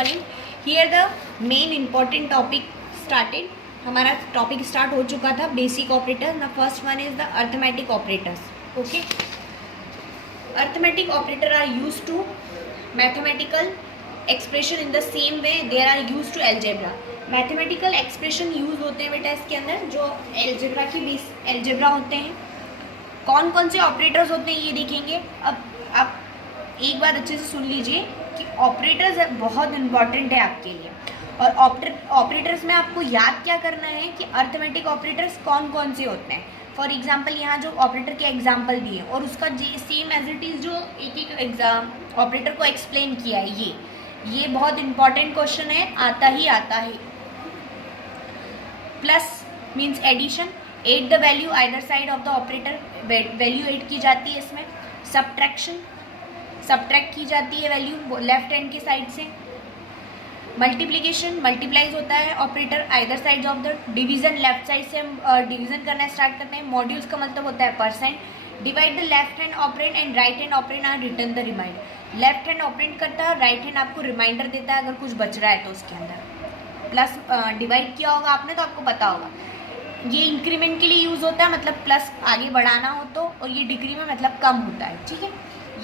Morning. Here the main important topic started. हमारा topic start हो चुका था बेसिक ऑपरेटर। ना first one is the arithmetic operators. Okay, arithmetic operator are use to mathematical expression in the same way there are use to algebra. Mathematical expression use होते हैं बेटा इसके अंदर जो एल्जेब्रा की बेस एल्जेब्रा होते हैं। कौन कौन से ऑपरेटर्स होते हैं ये देखेंगे। अब आप एक बार अच्छे से सुन लीजिए कि ऑपरेटर्स बहुत इंपॉर्टेंट है आपके लिए। और ऑपरेटर्स में आपको याद क्या करना है कि अर्थमेटिक ऑपरेटर्स कौन कौन से होते हैं। फॉर एग्जांपल यहाँ जो ऑपरेटर के एग्जांपल दिए और उसका सेम एज इट इज़ जो एक एक एग्जाम ऑपरेटर को एक्सप्लेन किया है, ये बहुत इंपॉर्टेंट क्वेश्चन है, आता ही आता है। Plus means addition, add the value either side of the operator, value add की जाती है इसमें। सब्ट्रैक्शन, सब्ट्रैक्ट की जाती है वैल्यू लेफ्ट हैंड की साइड से। मल्टीप्लिकेशन, मल्टीप्लाइज होता है operator either side of the. Division, left side से हम डिवीजन करना स्टार्ट करते हैं। मॉड्यूल्स का मतलब होता है percent. Divide the left hand operand and right hand operand are return the reminder. Left hand operand करता है, राइट हैंड आपको रिमाइंडर देता है अगर कुछ बच रहा है तो उसके अंदर। प्लस डिवाइड किया होगा आपने तो आपको पता होगा। ये इंक्रीमेंट के लिए यूज़ होता है, मतलब प्लस आगे बढ़ाना हो तो, और ये डिग्री में मतलब कम होता है। ठीक है,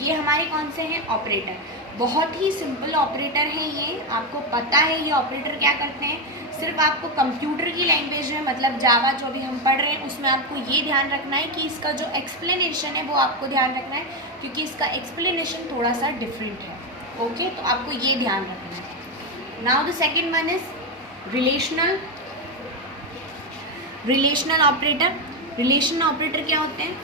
ये हमारे कौन से हैं ऑपरेटर। बहुत ही सिंपल ऑपरेटर है ये, आपको पता है ये ऑपरेटर क्या करते हैं। सिर्फ आपको कंप्यूटर की लैंग्वेज में मतलब जावा जो भी हम पढ़ रहे हैं उसमें आपको ये ध्यान रखना है कि इसका जो एक्सप्लेनेशन है वो आपको ध्यान रखना है, क्योंकि इसका एक्सप्लेनेशन थोड़ा सा डिफरेंट है। ओके, तो आपको ये ध्यान रखना है। Now the second one is relational operator. Relational operator क्या होते हैं।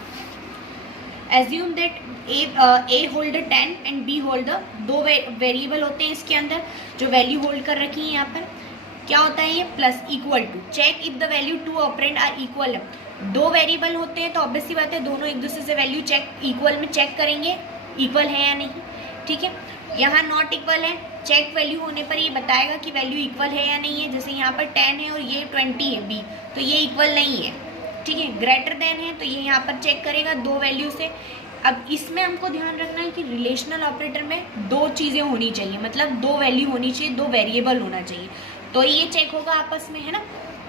Assume that A hold 10 and B hold, दो वेरिएबल होते हैं इसके अंदर जो वैल्यू होल्ड कर रखी है। यहाँ पर क्या होता है ये plus equal to. Check if the value to operand are equal. दो वेरिएबल होते हैं तो ऑब्वियस सी बात है दोनों एक दूसरे से वैल्यू चेक इक्वल में चेक करेंगे इक्वल है या नहीं। ठीक है, यहाँ नॉट इक्वल है, चेक वैल्यू होने पर ये बताएगा कि वैल्यू इक्वल है या नहीं है। जैसे यहाँ पर 10 है और ये 20 है बी, तो ये इक्वल नहीं है। ठीक है, ग्रेटर देन है तो ये यहाँ पर चेक करेगा दो वैल्यू से। अब इसमें हमको ध्यान रखना है कि रिलेशनल ऑपरेटर में दो चीज़ें होनी चाहिए, मतलब दो वैल्यू होनी चाहिए, दो वेरिएबल होना चाहिए, तो ये चेक होगा आपस में, है ना।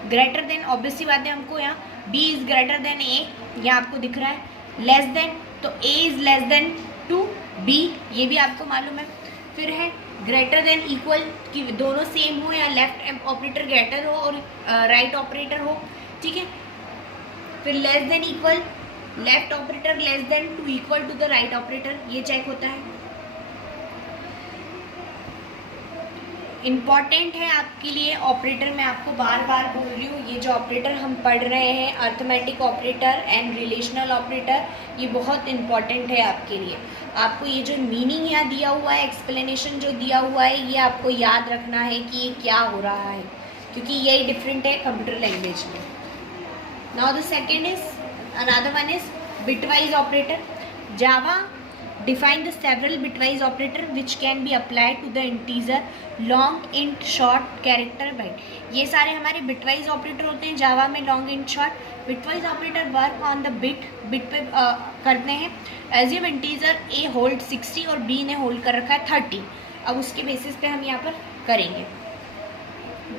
ग्रेटर देन ऑब्वियस सी बात है, हमको यहाँ B is greater than A, यहाँ आपको दिख रहा है। लेस देन तो A is less than to B, ये भी आपको मालूम है। फिर है ग्रेटर देन इक्वल, कि दोनों सेम हो या लेफ्ट ऑपरेटर ग्रेटर हो और राइट ऑपरेटर हो। ठीक है, फिर less than equal, left operator less than to equal to the right operator, ये चेक होता है। इम्पॉर्टेंट है आपके लिए ऑपरेटर, मैं आपको बार बार बोल रही हूँ, ये जो ऑपरेटर हम पढ़ रहे हैं arithmetic operator and relational operator, ये बहुत इम्पॉर्टेंट है आपके लिए। आपको ये जो मीनिंग यहाँ दिया हुआ है, एक्सप्लेनेशन जो दिया हुआ है, ये आपको याद रखना है कि ये क्या हो रहा है, क्योंकि ये डिफरेंट है कंप्यूटर लैंग्वेज में। Now the second is another one is bitwise operator. Java define the several bitwise operator which can be applied to the integer, long, int, short, character, byte. ये सारे हमारे bitwise operator होते हैं जावा में, long, int, short. bitwise operator work on the bit पे करते हैं। assume integer a hold 60 और b ने hold कर रखा है 30। अब उसके बेसिस पे हम यहाँ पर करेंगे।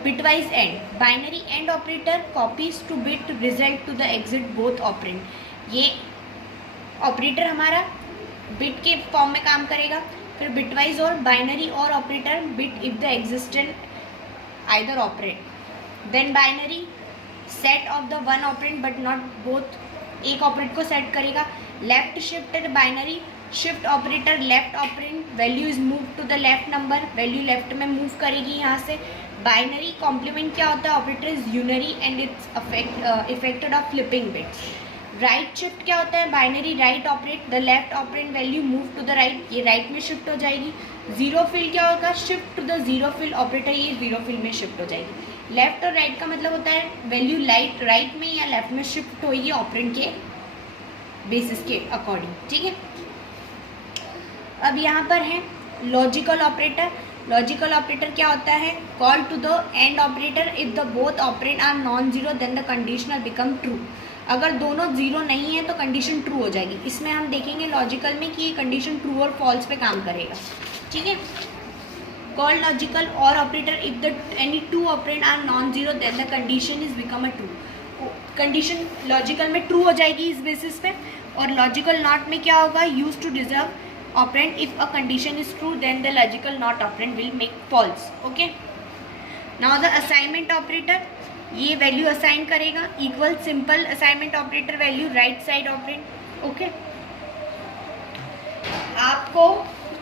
bitwise end, binary end operator copies to bit result to the exit both operand। ये ऑपरेटर हमारा बिट के फॉर्म में काम करेगा। फिर bitwise और बाइनरी और operator bit if the existent either operand, then binary set of the one operand but not both, एक ऑपरेंड को सेट करेगा। Left shifted binary, shift operator left operand, value is move to the left number, value left में move करेगी यहाँ से। Binary complement क्या होता है, operator is unary and it's affected of flipping bits. Right shift क्या होता है, binary right operate, the left operand value move to the right, ये राइट में शिफ्ट हो जाएगी। जीरो फिल क्या होगा, shift to the zero fill operator, ये जीरो फिल में शिफ्ट हो जाएगी। लेफ्ट और राइट का मतलब होता है वैल्यू राइट में या लेफ्ट में शिफ्ट होगी ऑपरेंड के बेसिस के अकॉर्डिंग। ठीक है, अब यहाँ पर है लॉजिकल ऑपरेटर। लॉजिकल ऑपरेटर क्या होता है, call to the and operator if the both operand are non zero then the conditional become true. अगर दोनों जीरो नहीं है तो कंडीशन ट्रू हो जाएगी। इसमें हम देखेंगे लॉजिकल में कि ये कंडीशन ट्रू और फॉल्स पे काम करेगा। ठीक है, called logical or operator if the any two operand are non-zero then the condition is become a true। Condition logical में ट्रू हो जाएगी इस बेसिस पे, और लॉजिकल नॉट में क्या होगा, use to deserve operand if a condition is true then the logical not operand will make false. Okay, now the assignment operator, ये वैल्यू असाइन करेगा equal simple assignment operator value right side operand. Okay, आपको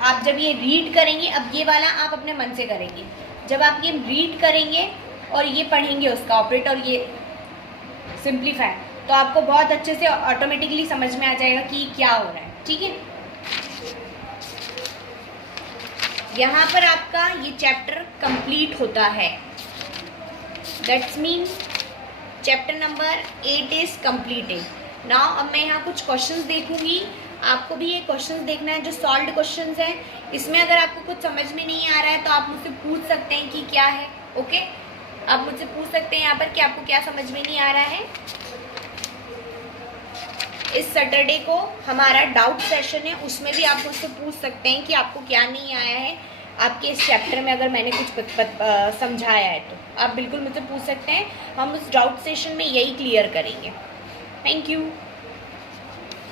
आप जब ये read करेंगे, अब ये वाला आप अपने मन से करेंगे, जब आप ये रीड करेंगे और ये पढ़ेंगे उसका ऑपरेटर, ये सिंप्लीफाई, तो आपको बहुत अच्छे से ऑटोमेटिकली समझ में आ जाएगा कि क्या हो रहा है। ठीक है, यहाँ पर आपका ये चैप्टर कंप्लीट होता है। That's mean chapter number 8 is completed. Now अब मैं यहाँ कुछ क्वेश्चंस देखूंगी, आपको भी ये क्वेश्चंस देखना है जो सॉल्व्ड क्वेश्चंस हैं। इसमें अगर आपको कुछ समझ में नहीं आ रहा है तो आप मुझसे पूछ सकते हैं कि क्या है। ओके, आप मुझसे पूछ सकते हैं यहाँ पर कि आपको क्या समझ में नहीं आ रहा है। इस सैटरडे को हमारा डाउट सेशन है, उसमें भी आप मुझसे पूछ सकते हैं कि आपको क्या नहीं आया है आपके इस चैप्टर में। अगर मैंने कुछ समझाया है तो आप बिल्कुल मुझसे पूछ सकते हैं, हम उस डाउट सेशन में यही क्लियर करेंगे। Thank you.